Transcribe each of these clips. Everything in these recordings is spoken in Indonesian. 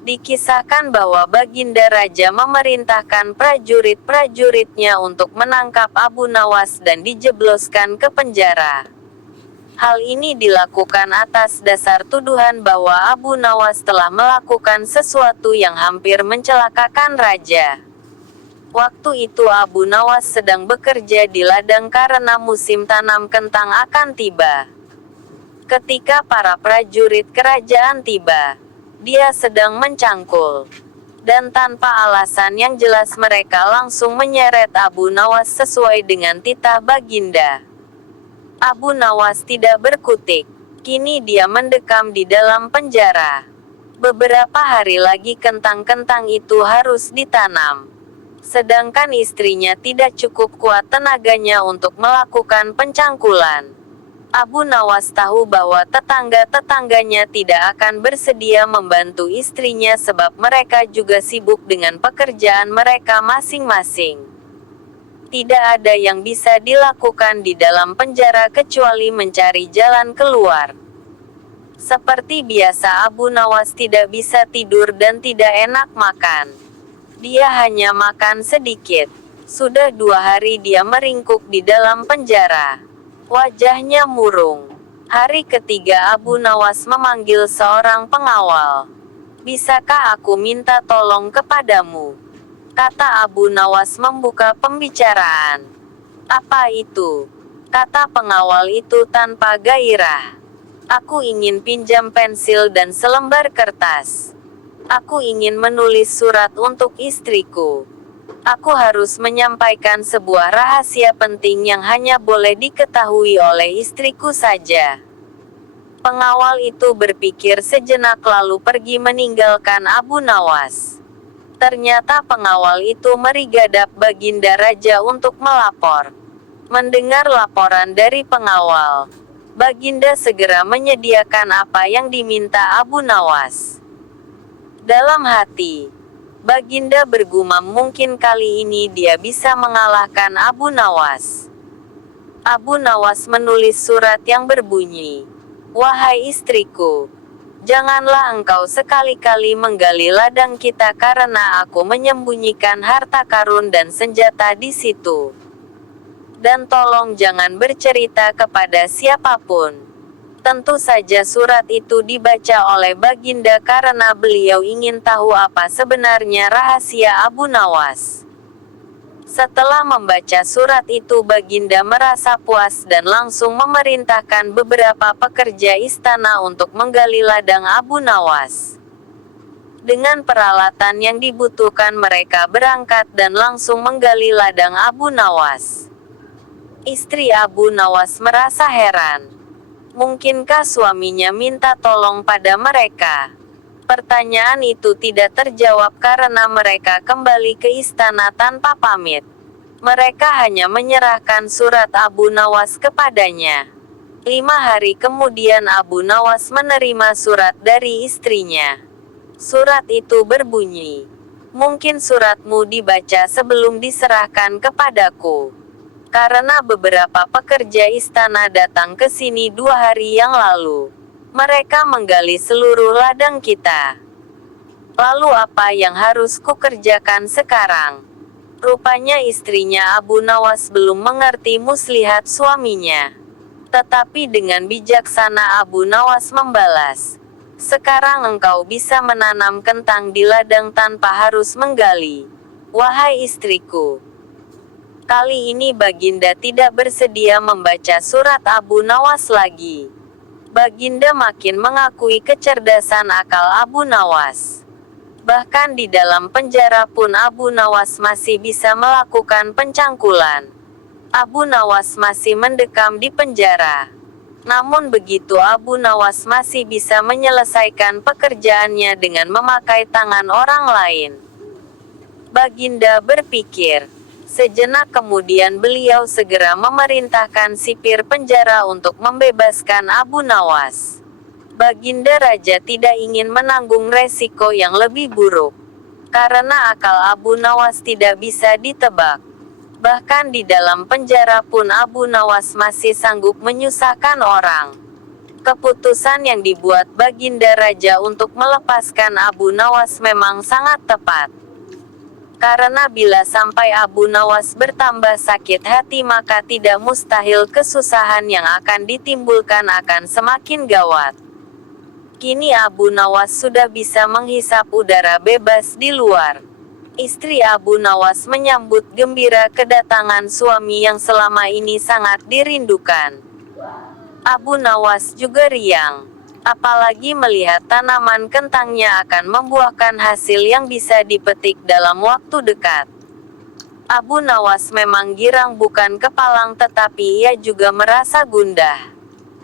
Dikisahkan bahwa Baginda Raja memerintahkan prajurit-prajuritnya untuk menangkap Abu Nawas dan dijebloskan ke penjara. Hal ini dilakukan atas dasar tuduhan bahwa Abu Nawas telah melakukan sesuatu yang hampir mencelakakan raja. Waktu itu Abu Nawas sedang bekerja di ladang karena musim tanam kentang akan tiba. Ketika para prajurit kerajaan tiba, dia sedang mencangkul. Dan tanpa alasan yang jelas mereka langsung menyeret Abu Nawas sesuai dengan titah Baginda. Abu Nawas tidak berkutik. Kini dia mendekam di dalam penjara. Beberapa hari lagi kentang-kentang itu harus ditanam. Sedangkan istrinya tidak cukup kuat tenaganya untuk melakukan pencangkulan. Abu Nawas tahu bahwa tetangga-tetangganya tidak akan bersedia membantu istrinya sebab mereka juga sibuk dengan pekerjaan mereka masing-masing. Tidak ada yang bisa dilakukan di dalam penjara kecuali mencari jalan keluar. Seperti biasa Abu Nawas tidak bisa tidur dan tidak enak makan. Dia hanya makan sedikit. Sudah 2 hari dia meringkuk di dalam penjara. Wajahnya murung. Hari ketiga Abu Nawas memanggil seorang pengawal. "Bisakah aku minta tolong kepadamu?" kata Abu Nawas membuka pembicaraan. "Apa itu?" kata pengawal itu tanpa gairah. "Aku ingin pinjam pensil dan selembar kertas. Aku ingin menulis surat untuk istriku. Aku harus menyampaikan sebuah rahasia penting yang hanya boleh diketahui oleh istriku saja." Pengawal itu berpikir sejenak lalu pergi meninggalkan Abu Nawas. Ternyata pengawal itu merigadap Baginda Raja untuk melapor. Mendengar laporan dari pengawal, Baginda segera menyediakan apa yang diminta Abu Nawas. Dalam hati, Baginda bergumam mungkin kali ini dia bisa mengalahkan Abu Nawas. Abu Nawas menulis surat yang berbunyi, "Wahai istriku, janganlah engkau sekali-kali menggali ladang kita karena aku menyembunyikan harta karun dan senjata di situ. Dan tolong jangan bercerita kepada siapapun." Tentu saja surat itu dibaca oleh Baginda karena beliau ingin tahu apa sebenarnya rahasia Abu Nawas. Setelah membaca surat itu Baginda merasa puas dan langsung memerintahkan beberapa pekerja istana untuk menggali ladang Abu Nawas. Dengan peralatan yang dibutuhkan mereka berangkat dan langsung menggali ladang Abu Nawas. Istri Abu Nawas merasa heran. Mungkinkah suaminya minta tolong pada mereka? Pertanyaan itu tidak terjawab karena mereka kembali ke istana tanpa pamit. Mereka hanya menyerahkan surat Abu Nawas kepadanya. 5 hari kemudian Abu Nawas menerima surat dari istrinya. Surat itu berbunyi, "Mungkin suratmu dibaca sebelum diserahkan kepadaku. Karena beberapa pekerja istana datang ke sini 2 hari yang lalu. Mereka menggali seluruh ladang kita. Lalu apa yang harus kukerjakan sekarang?" Rupanya istrinya Abu Nawas belum mengerti muslihat suaminya. Tetapi dengan bijaksana Abu Nawas membalas, "Sekarang engkau bisa menanam kentang di ladang tanpa harus menggali. Wahai istriku." Kali ini Baginda tidak bersedia membaca surat Abu Nawas lagi. Baginda makin mengakui kecerdasan akal Abu Nawas. Bahkan di dalam penjara pun Abu Nawas masih bisa melakukan pencangkulan. Abu Nawas masih mendekam di penjara. Namun begitu Abu Nawas masih bisa menyelesaikan pekerjaannya dengan memakai tangan orang lain. Baginda berpikir. Sejenak kemudian beliau segera memerintahkan sipir penjara untuk membebaskan Abu Nawas. Baginda Raja tidak ingin menanggung resiko yang lebih buruk. Karena akal Abu Nawas tidak bisa ditebak. Bahkan di dalam penjara pun Abu Nawas masih sanggup menyusahkan orang. Keputusan yang dibuat Baginda Raja untuk melepaskan Abu Nawas memang sangat tepat. Karena bila sampai Abu Nawas bertambah sakit hati maka tidak mustahil kesusahan yang akan ditimbulkan akan semakin gawat. Kini Abu Nawas sudah bisa menghisap udara bebas di luar. Istri Abu Nawas menyambut gembira kedatangan suami yang selama ini sangat dirindukan. Abu Nawas juga riang, apalagi melihat tanaman kentangnya akan membuahkan hasil yang bisa dipetik dalam waktu dekat. Abu Nawas memang girang bukan kepalang tetapi ia juga merasa gundah.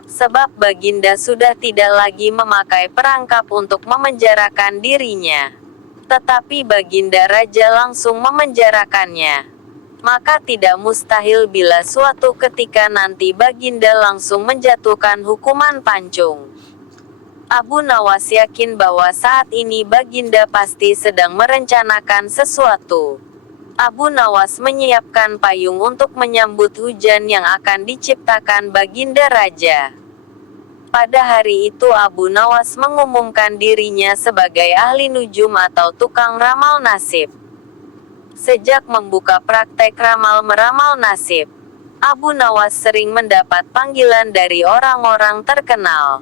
Sebab Baginda sudah tidak lagi memakai perangkap untuk memenjarakan dirinya. Tetapi Baginda Raja langsung memenjarakannya. Maka tidak mustahil bila suatu ketika nanti Baginda langsung menjatuhkan hukuman pancung. Abu Nawas yakin bahwa saat ini Baginda pasti sedang merencanakan sesuatu. Abu Nawas menyiapkan payung untuk menyambut hujan yang akan diciptakan Baginda Raja. Pada hari itu Abu Nawas mengumumkan dirinya sebagai ahli nujum atau tukang ramal nasib. Sejak membuka praktek ramal-meramal nasib, Abu Nawas sering mendapat panggilan dari orang-orang terkenal.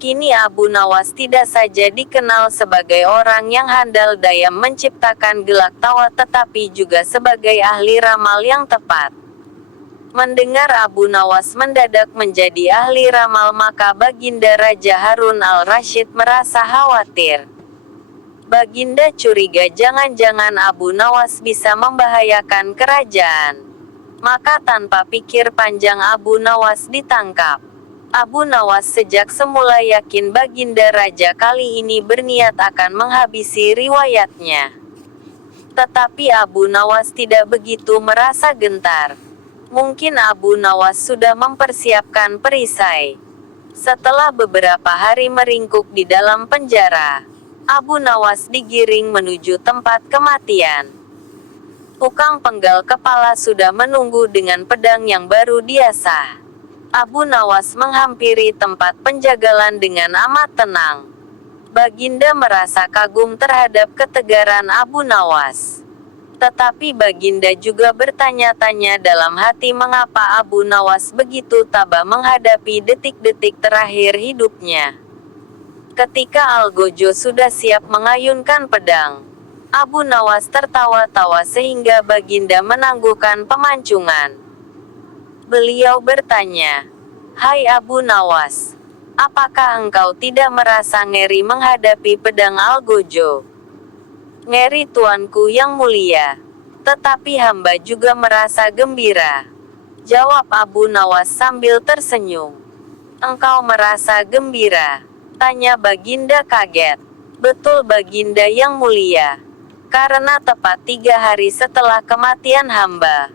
Kini Abu Nawas tidak saja dikenal sebagai orang yang handal daya menciptakan gelak tawa tetapi juga sebagai ahli ramal yang tepat. Mendengar Abu Nawas mendadak menjadi ahli ramal maka Baginda Raja Harun al-Rasyid merasa khawatir. Baginda curiga jangan-jangan Abu Nawas bisa membahayakan kerajaan. Maka tanpa pikir panjang Abu Nawas ditangkap. Abu Nawas sejak semula yakin Baginda Raja kali ini berniat akan menghabisi riwayatnya. Tetapi Abu Nawas tidak begitu merasa gentar. Mungkin Abu Nawas sudah mempersiapkan perisai. Setelah beberapa hari meringkuk di dalam penjara, Abu Nawas digiring menuju tempat kematian. Tukang penggal kepala sudah menunggu dengan pedang yang baru diasah. Abu Nawas menghampiri tempat penjagalan dengan amat tenang. Baginda merasa kagum terhadap ketegaran Abu Nawas. Tetapi Baginda juga bertanya-tanya dalam hati mengapa Abu Nawas begitu tabah menghadapi detik-detik terakhir hidupnya. Ketika Algojo sudah siap mengayunkan pedang, Abu Nawas tertawa-tawa sehingga Baginda menangguhkan pemancungan. Beliau bertanya, "Hai Abu Nawas, apakah engkau tidak merasa ngeri menghadapi pedang Algojo?" "Ngeri tuanku yang mulia, tetapi hamba juga merasa gembira," jawab Abu Nawas sambil tersenyum. "Engkau merasa gembira?" tanya Baginda kaget. "Betul Baginda yang mulia. Karena tepat 3 hari setelah kematian hamba,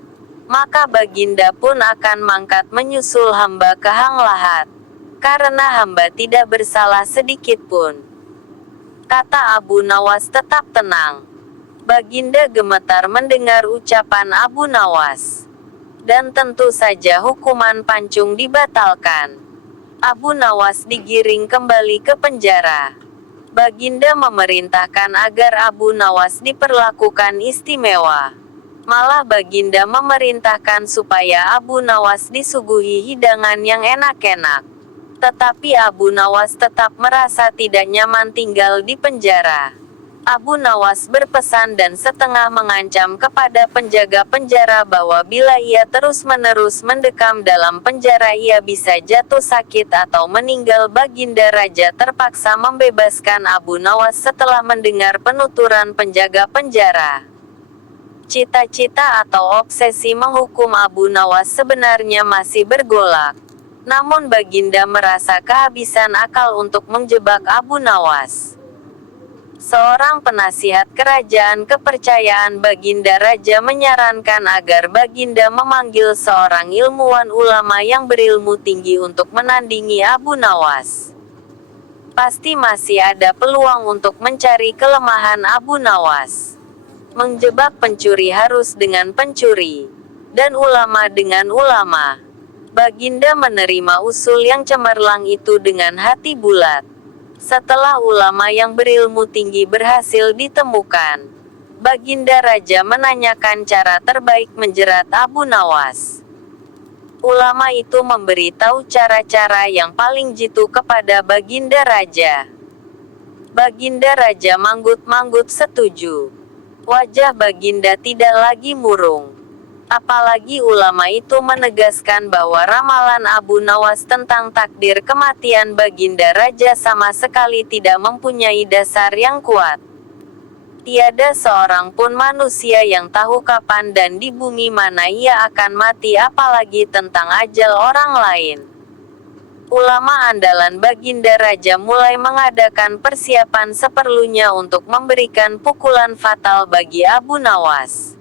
maka Baginda pun akan mangkat menyusul hamba ke Hang Lahat. Karena hamba tidak bersalah sedikit pun," kata Abu Nawas tetap tenang. Baginda gemetar mendengar ucapan Abu Nawas. Dan tentu saja hukuman pancung dibatalkan. Abu Nawas digiring kembali ke penjara. Baginda memerintahkan agar Abu Nawas diperlakukan istimewa. Malah Baginda memerintahkan supaya Abu Nawas disuguhi hidangan yang enak-enak. Tetapi Abu Nawas tetap merasa tidak nyaman tinggal di penjara. Abu Nawas berpesan dan setengah mengancam kepada penjaga penjara bahwa bila ia terus-menerus mendekam dalam penjara ia bisa jatuh sakit atau meninggal. Baginda Raja terpaksa membebaskan Abu Nawas setelah mendengar penuturan penjaga penjara. Cita-cita atau obsesi menghukum Abu Nawas sebenarnya masih bergolak. Namun Baginda merasa kehabisan akal untuk menjebak Abu Nawas. Seorang penasihat kerajaan kepercayaan Baginda Raja menyarankan agar Baginda memanggil seorang ilmuwan ulama yang berilmu tinggi untuk menandingi Abu Nawas. Pasti masih ada peluang untuk mencari kelemahan Abu Nawas. Menjebak pencuri harus dengan pencuri, dan ulama dengan ulama. Baginda menerima usul yang cemerlang itu dengan hati bulat. Setelah ulama yang berilmu tinggi berhasil ditemukan, Baginda Raja menanyakan cara terbaik menjerat Abu Nawas. Ulama itu memberitahu cara-cara yang paling jitu kepada Baginda Raja. Baginda Raja manggut-manggut setuju. Wajah Baginda tidak lagi murung. Apalagi ulama itu menegaskan bahwa ramalan Abu Nawas tentang takdir kematian Baginda Raja sama sekali tidak mempunyai dasar yang kuat. Tiada seorang pun manusia yang tahu kapan dan di bumi mana ia akan mati, apalagi tentang ajal orang lain. Ulama andalan Baginda Raja mulai mengadakan persiapan seperlunya untuk memberikan pukulan fatal bagi Abu Nawas.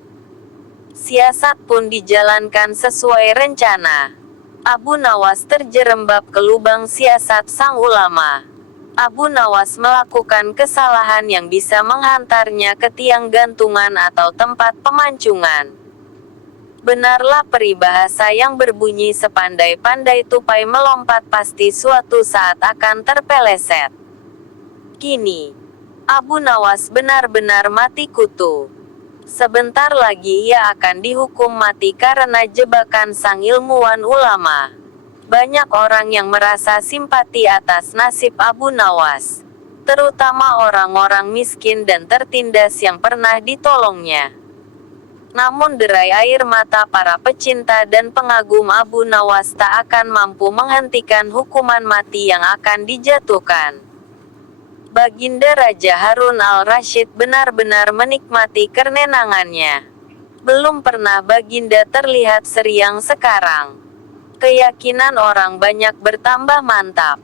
Siasat pun dijalankan sesuai rencana. Abu Nawas terjerembab ke lubang siasat sang ulama. Abu Nawas melakukan kesalahan yang bisa menghantarnya ke tiang gantungan atau tempat pemancungan. Benarlah peribahasa yang berbunyi sepandai-pandai tupai melompat pasti suatu saat akan terpeleset. Kini, Abu Nawas benar-benar mati kutu. Sebentar lagi ia akan dihukum mati karena jebakan sang ilmuwan ulama. Banyak orang yang merasa simpati atas nasib Abu Nawas, terutama orang-orang miskin dan tertindas yang pernah ditolongnya. Namun derai air mata para pecinta dan pengagum Abu Nawas tak akan mampu menghentikan hukuman mati yang akan dijatuhkan. Baginda Raja Harun al-Rasyid benar-benar menikmati kenenangannya. Belum pernah Baginda terlihat seriang sekarang. Keyakinan orang banyak bertambah mantap.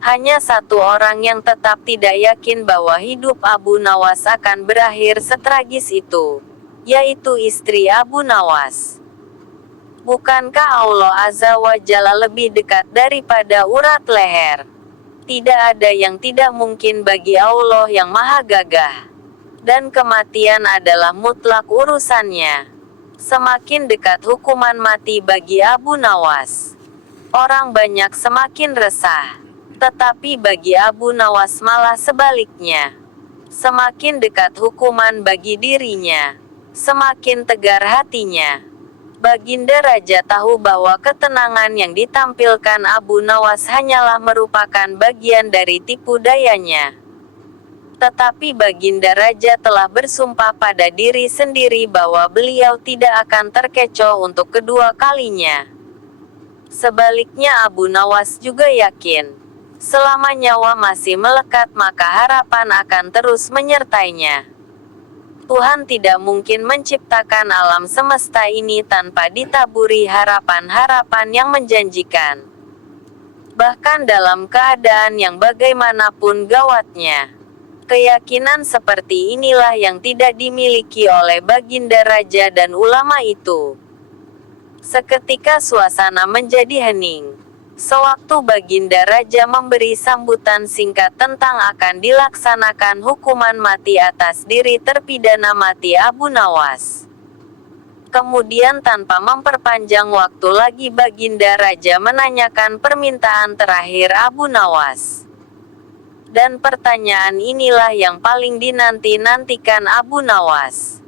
Hanya satu orang yang tetap tidak yakin bahwa hidup Abu Nawas akan berakhir setragis itu, yaitu istri Abu Nawas. Bukankah Allah Azza wa Jalla lebih dekat daripada urat leher? Tidak ada yang tidak mungkin bagi Allah yang Maha Gagah. Dan kematian adalah mutlak urusannya. Semakin dekat hukuman mati bagi Abu Nawas, orang banyak semakin resah. Tetapi bagi Abu Nawas malah sebaliknya. Semakin dekat hukuman bagi dirinya, semakin tegar hatinya. Baginda Raja tahu bahwa ketenangan yang ditampilkan Abu Nawas hanyalah merupakan bagian dari tipu dayanya. Tetapi Baginda Raja telah bersumpah pada diri sendiri bahwa beliau tidak akan terkecoh untuk kedua kalinya. Sebaliknya Abu Nawas juga yakin, selama nyawa masih melekat maka harapan akan terus menyertainya. Tuhan tidak mungkin menciptakan alam semesta ini tanpa ditaburi harapan-harapan yang menjanjikan. Bahkan dalam keadaan yang bagaimanapun gawatnya. Keyakinan seperti inilah yang tidak dimiliki oleh Baginda Raja dan ulama itu. Seketika suasana menjadi hening. Sewaktu Baginda Raja memberi sambutan singkat tentang akan dilaksanakan hukuman mati atas diri terpidana mati Abu Nawas. Kemudian tanpa memperpanjang waktu lagi Baginda Raja menanyakan permintaan terakhir Abu Nawas. Dan pertanyaan inilah yang paling dinanti-nantikan Abu Nawas.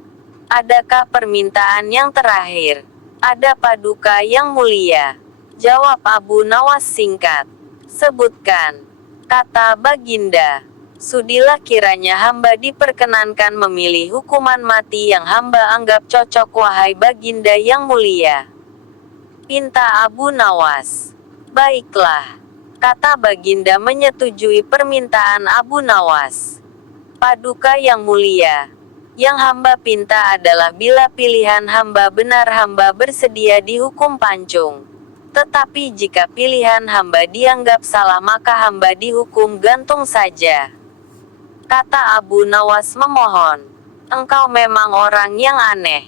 Adakah permintaan yang terakhir? Ada paduka yang mulia? Jawab Abu Nawas singkat. Sebutkan. Kata Baginda. Sudilah kiranya hamba diperkenankan memilih hukuman mati yang hamba anggap cocok wahai Baginda yang mulia. Pinta Abu Nawas. Baiklah. Kata Baginda menyetujui permintaan Abu Nawas. Paduka yang mulia, yang hamba pinta adalah bila pilihan hamba benar hamba bersedia dihukum pancung. Tetapi jika pilihan hamba dianggap salah maka hamba dihukum gantung saja. Kata Abu Nawas memohon. Engkau memang orang yang aneh.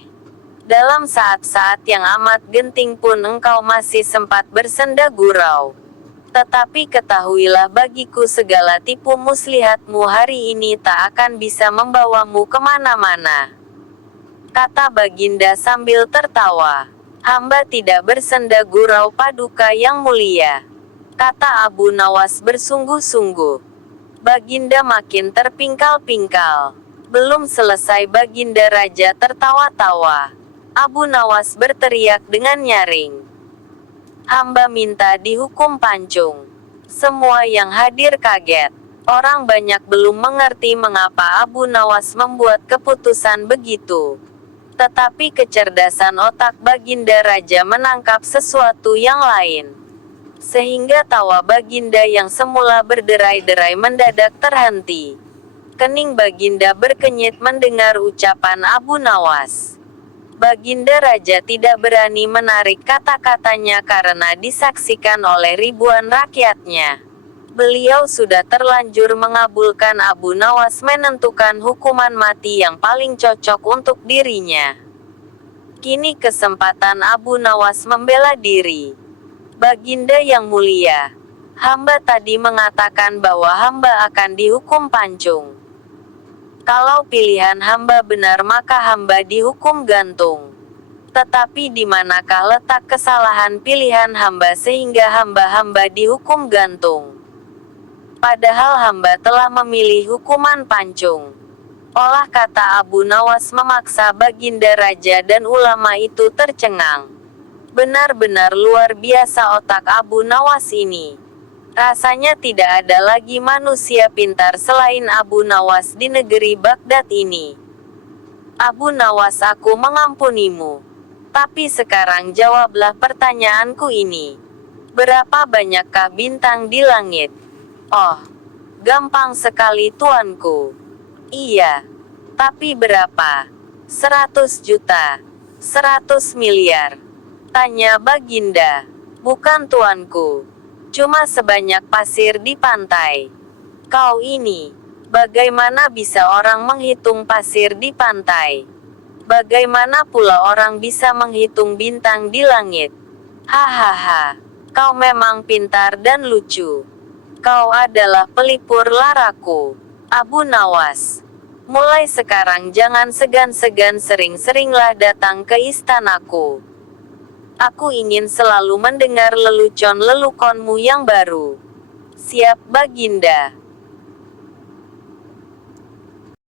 Dalam saat-saat yang amat genting pun engkau masih sempat bersenda gurau. Tetapi ketahuilah bagiku segala tipu muslihatmu hari ini tak akan bisa membawamu kemana-mana. Kata Baginda sambil tertawa. Hamba tidak bersenda gurau Paduka yang mulia, kata Abu Nawas bersungguh-sungguh. Baginda makin terpingkal-pingkal. Belum selesai Baginda Raja tertawa-tawa, Abu Nawas berteriak dengan nyaring. Hamba minta dihukum pancung. Semua yang hadir kaget. Orang banyak belum mengerti mengapa Abu Nawas membuat keputusan begitu. Tetapi kecerdasan otak Baginda Raja menangkap sesuatu yang lain. Sehingga tawa Baginda yang semula berderai-derai mendadak terhenti. Kening Baginda berkenyit mendengar ucapan Abu Nawas. Baginda Raja tidak berani menarik kata-katanya karena disaksikan oleh ribuan rakyatnya. Beliau sudah terlanjur mengabulkan Abu Nawas menentukan hukuman mati yang paling cocok untuk dirinya. Kini kesempatan Abu Nawas membela diri. Baginda yang mulia, hamba tadi mengatakan bahwa hamba akan dihukum pancung. Kalau pilihan hamba benar maka hamba dihukum gantung. Tetapi di manakah letak kesalahan pilihan hamba sehingga hamba-hamba dihukum gantung? Padahal hamba telah memilih hukuman pancung. Olah kata Abu Nawas memaksa Baginda Raja dan ulama itu tercengang. Benar-benar luar biasa otak Abu Nawas ini. Rasanya tidak ada lagi manusia pintar selain Abu Nawas di negeri Baghdad ini. Abu Nawas, aku mengampunimu. Tapi sekarang jawablah pertanyaanku ini. Berapa banyakkah bintang di langit? Oh, gampang sekali tuanku. Iya. Tapi berapa? 100 juta. 100 miliar. Tanya Baginda. Bukan tuanku. Cuma sebanyak pasir di pantai. Kau ini, bagaimana bisa orang menghitung pasir di pantai? Bagaimana pula orang bisa menghitung bintang di langit? Hahaha, kau memang pintar dan lucu. Kau adalah pelipur laraku, Abu Nawas. Mulai sekarang jangan segan-segan sering-seringlah datang ke istanaku. Aku ingin selalu mendengar lelucon-leluconmu yang baru. Siap Baginda.